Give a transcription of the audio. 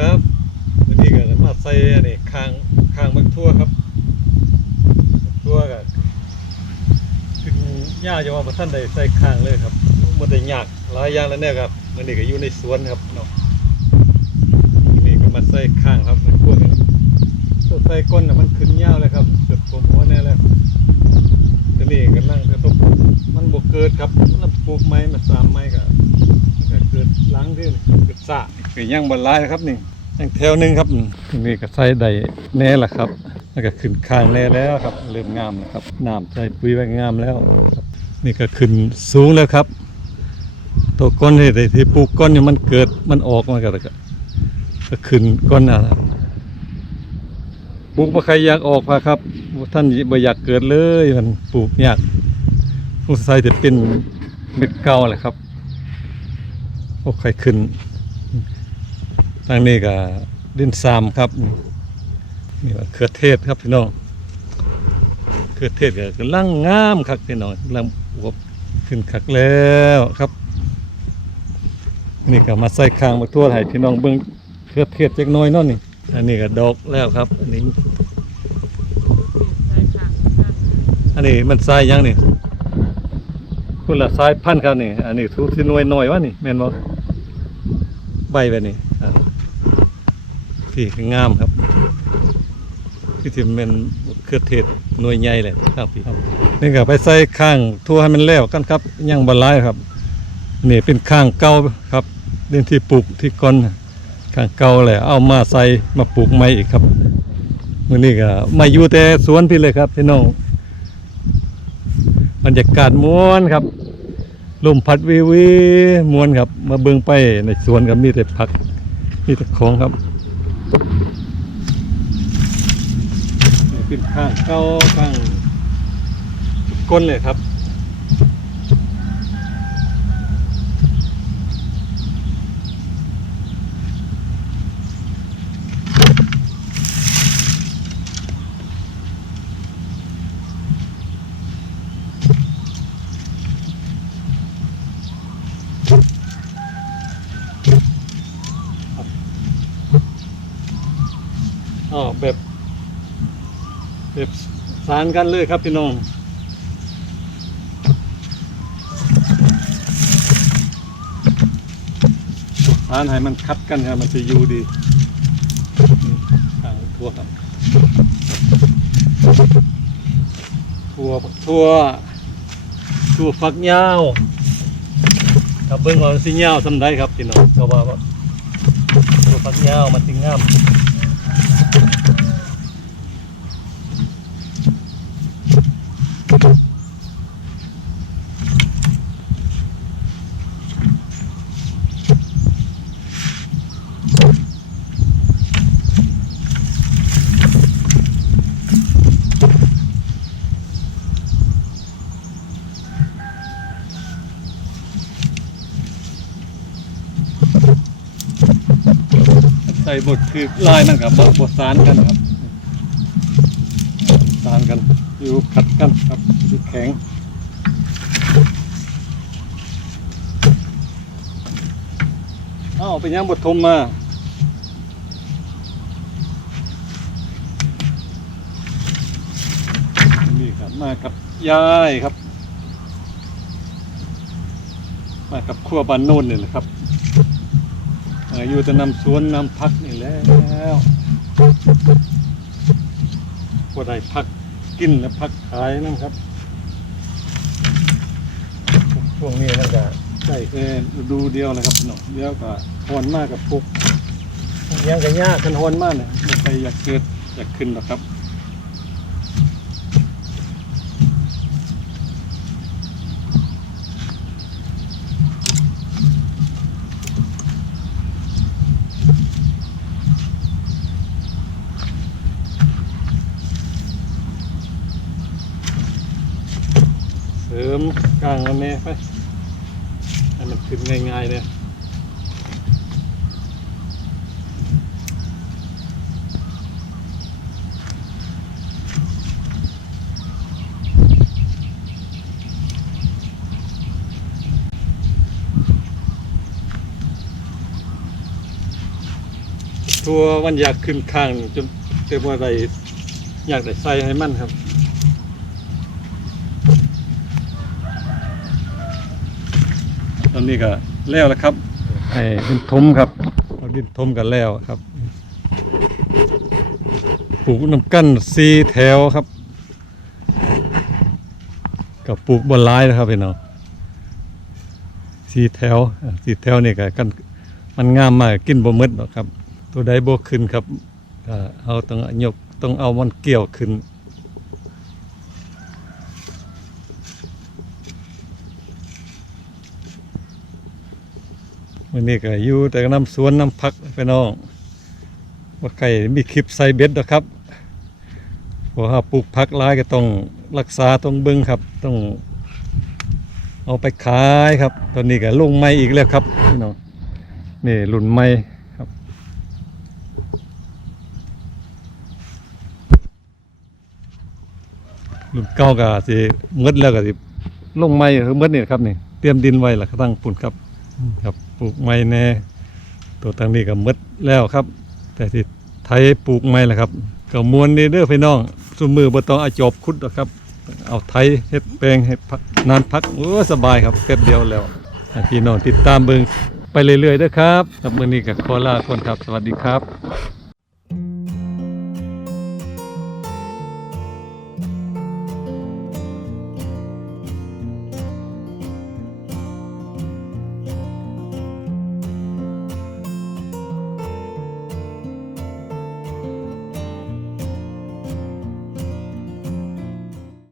ครับวันนี้ก็มาใส่อันนี้คางคางบักทั่วครับทั่วก็ถึงหญ้าจะว่าบ่ท่านได้ใส่คางเลยครับมันได้ยากหลายอย่างแล้วเนี่ยครับมันนี่ก็อยู่ในสวนครับเนาะนี่ก็มาใส่คางครับมันพวกนี้ใส่ก้นน่ะมันขึ้นยาวเลยครับเกิดผมหัวแน่แล้ว ตัวนี้ก็นั่งกระทบมันบ่เกิดครับมันปลูกไม้มาสามไม้ก็มันก็เกิดล้างขึ้นเกิดสระเกิดย่างบนลายนะครับนี่ย่างแถวหนึงครับนี่ก็ใส่ใดแน่ละครับแล้วก็ขึ้นข้างแน่แล้วครับเริ่มงามแล้วครับน้ำใส่ปุ๋ยไว้งามแล้วครับนี่ก็ขึ้นสูงแล้วครับตัวก้นที่ได้ที่ปลูกก้นเนี่ยมันเกิดมันออกมาก็ก็ก็ขึ้นก้นนะครับ ปลูกมาใครอยากออกพาครับ ท่านบ่อยากเกิดเลยมันปลูกยากสงสัยจะเป็นเม็ดเก่าแหละครับโอ้ค่อขึ้นทางนี้ก็ดินซามครับนี่ว่าเครือเทศครับพี่น้องเครือเทศก็กำลังงามครับพี่น้องกำลังอวบขึ้นคักแล้วครับ นี่ก็มาใส่คางมาทั่วให้พี่น้องเบิ่งเครือเทศจักน้อยเนาะนี่ อันนี้ก็ดอกแล้วครับ อันนี้ อันนี้มันทรายยังนี่คุณละทรายพันธุ์ครับนี่ อันนี้ทุกที่หน่วยน้อยวะนี่แม่นบ่ใบแบบนี้ครับพี่ก็งามครับที่ที่มันเครือเทศหน่วยใหญ่เลยครับพี่ครับนี่ก็ไปใส่ข้างทั่วให้มันแล้วกันครับยังบ่หลายครับนี่เป็นข้างเก่าครับเรื่องที่ปลูกที่ก่อน ข้างเก่าแหละเอามาใส่มาปลูกใหม่อีกครับมื้อนี้ก็มาอยู่แต่สวนพี่เลยครับพี่น้องบรรยากาศม้วนครับลมพัดวิววิม้วนครับ มาเบิ่งไปในสวนครับมีแต่ผักมีแต่ของครับเป็นข้างเก้าข้างก้นเลยครับ อ๋อแบบ แบบสารกันเลยครับพี่น้องสารให้มันคัดกันครับมันจะอยู่ดีทางทั่วครับทั่วทั่วทั่วฝักยาวครับเบิ่งก่อนสิยาวสำได้ครับพี่น้องก็ว่าว่าทั่วฝักยาวมันสิงาม ใส่บทคือลายมันกับบทสารกันครับสารกันอยู่ขัดกันครับแข็งเอ้าเป็นยังบททมมานี่ครับมากับยายครับ มากับครัวบ้านโน่นเนี่แหละครับ อาอยู่แต่นำสวนนำพักนี่แล้วก็ได้พักกินและพักขายนะครับ ช่วงนี้มันก็ได้แค่ฤดูเดียวนะครับพี่น้องเดียวก็ฮอนมากกับพวกเลี้ยังกันยากกันฮอนมากเนี่ยไม่ใครอยากเกิดอยากขึ้นหรอกครับ ริมกลางอันนี้ไปให้มันขึ้นง่ายๆเลยทั่ววันอยากขึ้นข้างจนเต็มว่าใดอยากได้ใส่ให้มันครับ ตอนนี้ก็แล้วแล้วครับไอ้ดินทมครับเอาดินทมกันแล้วครับปลูกน้ำกั้นสีแถวครับกับปลูกบนไลายนะครับพี่น้องสีแถวอ่าสีแถวนี่ก็กันมันงามมากกินบ่หมดหรอกครับ ตัวใดบ่ขึ้นครับก็เอาต้องยกต้องเอามันเกี่ยวขึ้น วันนี้ก็อยู่แต่ก็น้ำสวนน้ำพักพี่น้องว่าใครมีคลิปใส่เบ็ดนะครับเพราะว่าปลูกพักหลายก็ต้องรักษาต้องเบิ้งครับ ต้องเอาไปขายครับ ตอนนี้ก็ลงไม้อีกแล้วครับพี่น้องนี่รุนไม้ครับรุ่นเก่าก็สิหมดแล้วก็สิลงไม้คือหมดนี่ครับนี่เตรียมดินไว้แล้วก็ตั้งปุ่นครับครับ ปลูกไม้แน่ตัวทางนี้ก็มดแล้วครับ แต่ที่ไทยปลูกไม้แหละครับก็มวนนี่เด้อพี่น้องสุมือบ่ต้องอาจบคุดหรอกครับ เอาไทยเฮ็ดแปลงเฮ็ดพันานพักโอ้สบายครับแป๊บเดียวแล้วพี่น้องติดตามเบิงไปเรื่อยๆเด้อครับครับมื้อนี้ก็ขอลาคนครับ สวัสดีครับ